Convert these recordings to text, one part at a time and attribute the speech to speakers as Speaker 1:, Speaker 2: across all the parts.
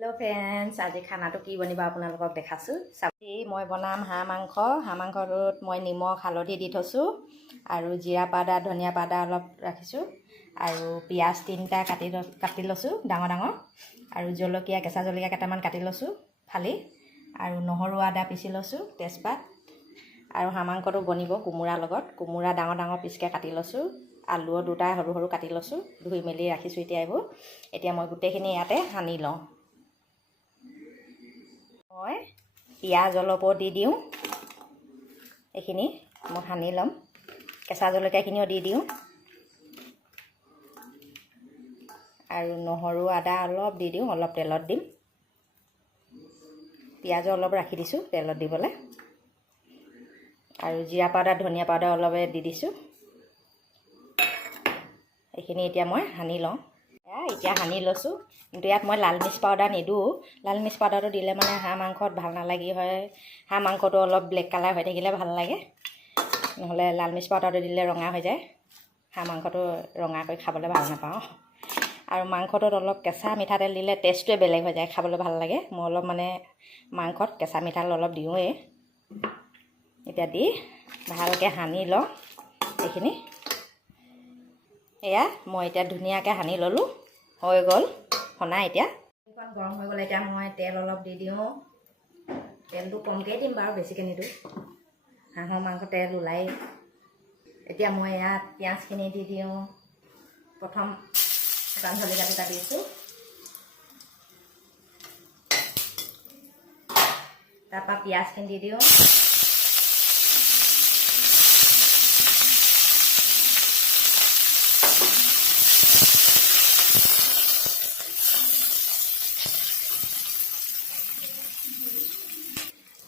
Speaker 1: hello friends আজি খানাটো কি বনিব আপোনালোকক দেখাইছোঁ চাবি মই বনাম হাঁহ মাংস হাঁহ মাংসটোত মই নিমখ হালধি দি থৈছোঁ আৰু জিৰা পাউডাৰ ধনিয়া পাউডাৰ অলপ ৰাখিছোঁ আৰু পিঁয়াজ তিনিটা কাটি কাটি লৈছোঁ ডাঙৰ ডাঙৰ আৰু জলকীয়া কেঁচা জলকীয়া কেইটামান কাটি লৈছোঁ ফালি আৰু নহৰু আদা পিচি লৈছোঁ তেজপাত আৰু হাঁহ মাংসটো বনিব কোমোৰাৰ লগত কোমোৰা ডাঙৰ ডাঙৰ পিচকৈ কাটি লৈছোঁ আলুও দুটাই সৰু সৰু কাটি লৈছোঁ ধুই মেলি ৰাখিছোঁ এতিয়া এইবোৰ এতিয়া মই গোটেইখিনি ইয়াতে সানি লওঁ মই পিঁয়াজ অলপো দি দিওঁ এইখিনি মই সানি ল'ম কেঁচা জলকীয়াখিনিও দি দিওঁ আৰু নহৰু আদা অলপ দি দিওঁ অলপ তেলত দিম পিঁয়াজো অলপ ৰাখি দিছোঁ তেলত দিবলৈ আৰু জিৰা পাউডাৰ ধনিয়া পাউডাৰ অলপ দি দিছোঁ এইখিনি এতিয়া মই সানি লওঁ এতিয়া সানি লৈছোঁ কিন্তু ইয়াত মই লালমিচ পাউডাৰ নিদোঁ লালমিচ পাউডাৰটো দিলে মানে হাঁহ মাংসত ভাল নালাগি হয় হাঁহ মাংসটো অলপ ব্লেক কালাৰ হৈ থাকিলে ভাল লাগে নহ'লে লালমিচ পাউডাৰটো দিলে ৰঙা হৈ যায় হাঁহ মাংসটো ৰঙা কৰি খাবলৈ ভাল নাপাওঁ আৰু মাংসটোত অলপ কেঁচা মিঠাতেল দিলে টেষ্টটোৱে বেলেগ হৈ যায় খাবলৈ ভাল লাগে মই অলপ মানে মাংসত কেঁচা মিঠাতেল অলপ দিওঁৱেই এতিয়া দি ভালকৈ সানি লওঁ এইখিনি এয়া মই এতিয়া ধুনীয়াকৈ সানি ল'লোঁ হৈ গ'ল সনা এতিয়া গৰম হৈ গ'লে এতিয়া মই তেল অলপ দি দিওঁ তেলটো কমকৈ দিম বাৰু বেছিকৈ নিদিওঁ হাঁহৰ মাংস তেল ওলাই এতিয়া মই ইয়াত পিঁয়াজখিনি দি দিওঁ প্ৰথম শুকান জলিকাটো দিছোঁ তাৰপৰা পিঁয়াজখিনি দি দিওঁ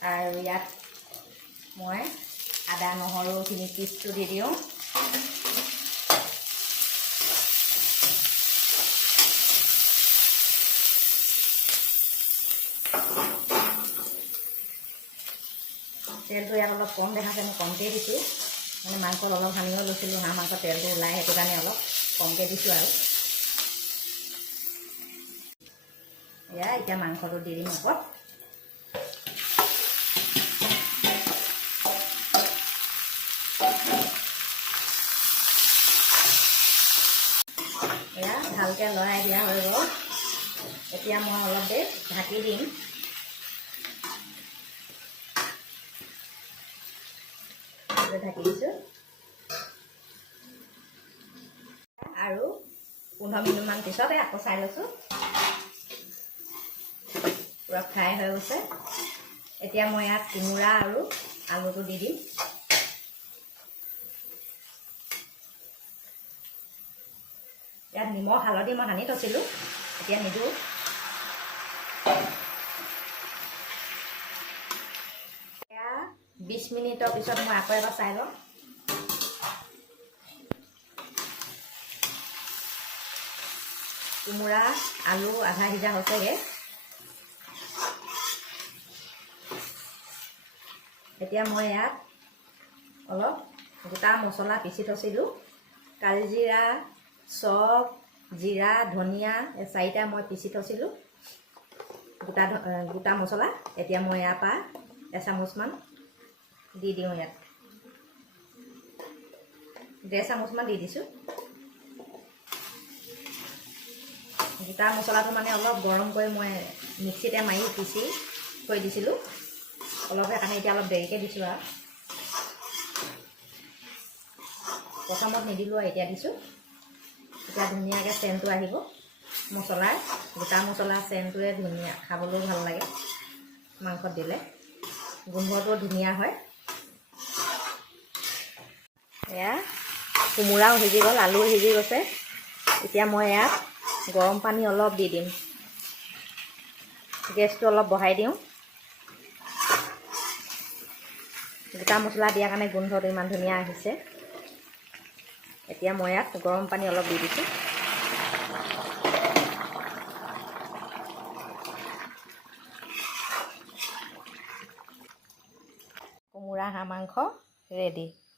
Speaker 1: আৰু ইয়াত মই আদা নহৰুখিনি পিচটো দি দিওঁ তেলটো ইয়াত অলপ কম দেখাছে মই কমকৈ দিছোঁ মানে মাংস অলপ হানিও লৈছিলোঁ হাঁহ মাংস তেলটো ওলাই সেইটো কাৰণে অলপ কমকৈ দিছোঁ আৰু এয়া এতিয়া মাংসটো দি দিম ওপৰত ভালকৈ লৰাই দিয়া হৈ গ'ল এতিয়া মই অলপ দেৰি ঢাকি দিম ঢাকি দিছোঁ আৰু পোন্ধৰ মিনিটমান পিছতে আকৌ চাই লৈছোঁ পূৰা ফ্ৰাই হৈ গৈছে এতিয়া মই ইয়াত কোমোৰা আৰু আলুটো দি দিম মই হালধি মই সানি থৈছিলোঁ এতিয়া নিদিওঁ বিছ মিনিটৰ পিছত মই আকৌ এবাৰ চাই লওঁ কোমোৰা আলু আধা সিজা হৈছেগৈ এতিয়া মই ইয়াত অলপ গোটা মছলা পিচি থৈছিলোঁ কালজিৰা চপ জিৰা ধনিয়া চাৰিটা মই পিচি থৈছিলোঁ গোটা গোটা মছলা এতিয়া মই ইয়াৰ পৰা এচামুচমান দি দিওঁ ইয়াত ডেৰ চামুচমান দি দিছোঁ গোটা মছলাটো মানে অলপ গৰম কৰি মই মিক্সিতে মাৰি পিচি থৈ দিছিলোঁ অলপ সেইকাৰণে এতিয়া অলপ দেৰিকৈ দিছোঁ আৰু প্ৰথমত নিদিলোঁ আৰু এতিয়া দিছোঁ এতিয়া ধুনীয়াকৈ চেণ্টটো আহিব মছলাৰ গোটা মছলাৰ চেণ্টটোৱে ধুনীয়া খাবলৈও ভাল লাগে মাংসত দিলে গোন্ধটো ধুনীয়া হয় এয়া কোমোৰাও সিজি গ'ল আলু সিজি গৈছে এতিয়া মই ইয়াত গৰম পানী অলপ দি দিম গেছটো অলপ বঢ়াই দিওঁ গোটা মছলা দিয়াৰ কাৰণে গোন্ধটো ইমান ধুনীয়া আহিছে এতিয়া মই ইয়াত গৰম পানী অলপ দি দিছোঁ কোমোৰা হাঁহ মাংস ৰেডি